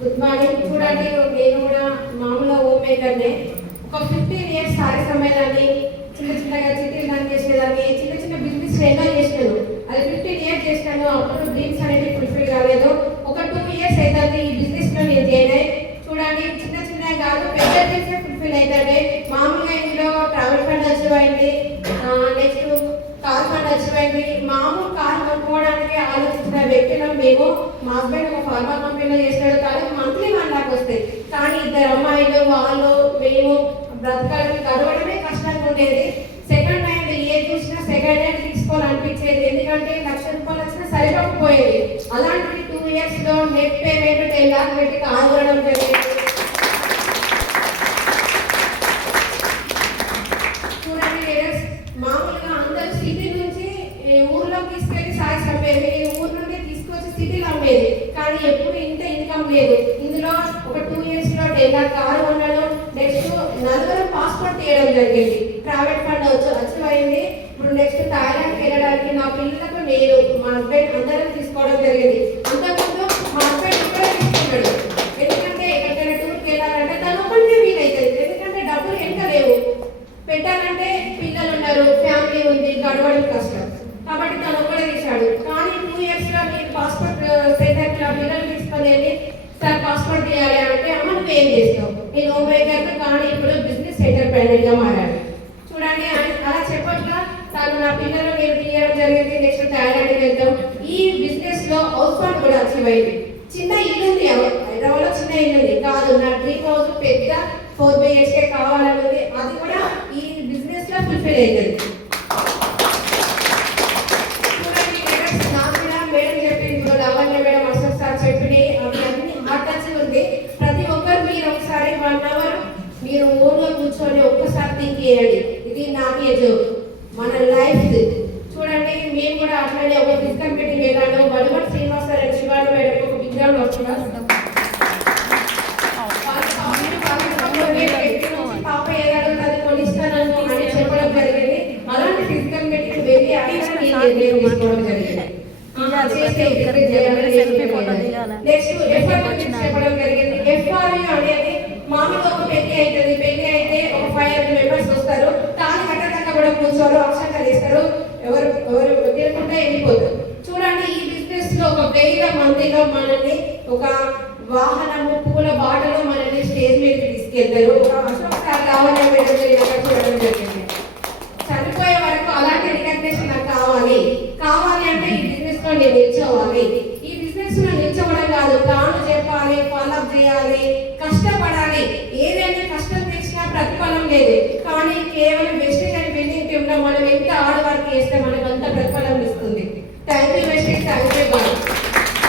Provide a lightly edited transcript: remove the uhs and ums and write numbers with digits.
Good morning. చూడండి, నేను కూడా మామూలుగా హోమ్ మేకర్నే. ఒక 15 ఇయర్స్ సారీ సమ్మేళనాన్ని చిన్న చిన్నగా చిట్టీలు రన్ చేసేదాన్ని, చిన్న చిన్న బిజినెస్ ఎన్నో చేసినాను. అది 15 ఇయర్స్ చేసినాను. అప్పుడు డ్రీమ్స్ అనేది ఫుల్ఫిల్ కాలేదు. ఒక 2 ఇయర్స్ అవుతుంది ఈ బిజినెస్ లో నేను చేయలే. చూడండి, చిన్న చిన్న కాదు పెద్ద డ్రీమ్స్ ఫుల్ఫిల్ అవుతాయి. మామూలుగా ఇందులో ట్రావెల్ ఫండ్ అచీవ్ అయింది, నెక్స్ట్ కార్ ఫండ్ అచీవ్ అయింది. మామూలు కార్ కొనుక్కోవడానికి ఆలోచించిన వ్యక్తులు మేము. మా హస్బెండ్ ఒక ఫార్మా కంపెనీలో చేస్తాడు, కానీ మంత్లీ 1 లాక్ వస్తాయి. కానీ ఇద్దరు అమ్మాయిలు వాళ్ళు మేము బ్రతకడం గడవడమే కష్టంగా ఉండేది. సెకండ్ హ్యాండ్ ఏ చూసినా సెకండ్ హ్యాండ్ తీసుకోవాలనిపించేది, ఎందుకంటే ₹1,00,000 వచ్చినా సరిపోకపోయేది. అలాంటి 2 ఇయర్స్ లో నెట్ పేమెంట్ 10 లాక్ పెట్టి కారు కొనడం జరిగింది. చూడండి, మామూలుగా అందరూ సిటీ నుంచి ఊర్లోకి తీసుకెళ్లి సాయిస్ అమ్మేది, ఊరు నుండి తీసుకొచ్చి సిటీలో అమ్మేది, కానీ ఎప్పుడు ఇంత ఇన్కమ్ లేదు. ఇందులో ఒక 2 ఇయర్స్ లో 10 లాక్ కారు కొన్నాను. నెక్స్ట్ నలుగురు పాస్పోర్ట్ తీయడం జరిగింది, ప్రైవేట్ ఫండ్ అచీవ్ అయింది. ఇప్పుడు నెక్స్ట్ థాయిలాండ్కి వెళ్ళడానికి నా పిల్లలకు నేను మా హస్బెండ్ అందరం తీసుకోవడం జరిగింది. అంతకుముందు మా హస్బెండ్ ఇక్కడే తీసుకున్నాడు, ఎందుకంటే ఎక్కడికైనా టూర్కి వెళ్ళాలంటే తను ఒకటే వీలవుతుంది, ఎందుకంటే డబ్బులు ఎంత లేవు. పెట్టాలంటే పిల్లలు ఉన్నారు, ఫ్యామిలీ ఉంది, గడవడం కష్టం, కాబట్టి తను ఒక్కడే తీశాడు. కానీ 2 ఇయర్స్ లో నేను పాస్పోర్ట్ సెంటర్కి నా పిల్లలు తీసుకొని వెళ్ళి సార్ పాస్పోర్ట్ తీయాలి అంటే అమ్మ నువ్వు ఏం చేస్తావు, నేను హోమ్ మేకర్, కానీ ఇప్పుడు బిజినెస్ ఎంటర్‌ప్రెన్యూర్ గా మారాను. చూడండి, అలా చెప్పట్లా తను నా పిల్లలు నేను తీయడం జరిగింది. నెక్స్ట్ థాయిలాండ్కి వెళ్తాం. ఈ బిజినెస్ లో హౌస్ ఫండ్ కూడా అచీవ్ అయింది. చిన్న ఇల్లు ఉంది, హైదరాబాద్లో చిన్న ఇల్లు ఉంది కాదు, నా డ్రీమ్ హౌస్ పెద్ద 4 BHK కావాలన్నది, అది కూడా ఈ బిజినెస్ లో ఫుల్ఫిల్ అవుతుంది. చూడండి, నాకు కూడా మేడం చెప్పింది, లావణ్య మేడం, అశోక్ సార్ చెప్పినాయి, అవి అన్ని ఆటచి ఉంది. ప్రతి ఒక్కరు మీరు ఒకసారి 1 అవర్ మీరు ఓన్గా కూర్చొని ఒక్కసారి థింక్ చేయండి, ఇది నాకు ఏజ్ మన లైఫ్. చూడండి, మేము కూడా అట్లనే ఒక ఫిజికల్ మీటింగ్ వెళ్ళాను. బడిమట్ శ్రీనివాస రెడ్డి శివాడు మేడం ఒక విగ్రహం వస్తున్నారు, పాప ఏడాడు అది కొనిస్తాను అని చెప్పడం జరిగింది. అలాంటి ఫిజికల్ మీటింగ్ వెళ్ళి నిర్ణయం తీసుకోవడం జరిగింది. నెక్స్ట్ ఎఫ్ఆర్యూ చెప్పడం జరిగింది. ఎఫ్ఆర్యూ అనేది మామూలుగా ఒక పెళ్లి అవుతుంది, పెళ్లి అయితే ఒక 5 మెంబర్స్ వస్తారు, తాను కట్టడంగా కూడా కూర్చోరు, అక్షంగా చేస్తారు, ఎవరు తిరగకుండా వెళ్ళిపోతారు. చూడండి, ఈ బిజినెస్ లో ఒక 1000 మందిలో మనల్ని ఒక వాహనము పూల బాటలో మనల్ని స్టేజ్ మీదకి తీసుకెళ్తారు. ఒక అశోక్ సార్ కావాలని చూడడం జరిగింది. చనిపోయే వరకు అలాంటి రికగ్నేషన్ నాకు కావాలి అంటే ఈ బిజినెస్ లో నేను నిల్చోవాలి. ఈ బిజినెస్ లో నిల్చోవడం కాదు, ప్లాన్ చెప్పాలి, ఫాలోఅప్ చేయాలి, కష్టపడాలి. ఏదైనా కష్టం చేసినా ప్రతిఫలం లేదు, కానీ కేవలం వెస్టింగ్ అండ్ బిల్డింగ్ టీమ్ లో మనం ఎంత హార్డ్ వర్క్ చేస్తే మనకు అంత ప్రతిఫలం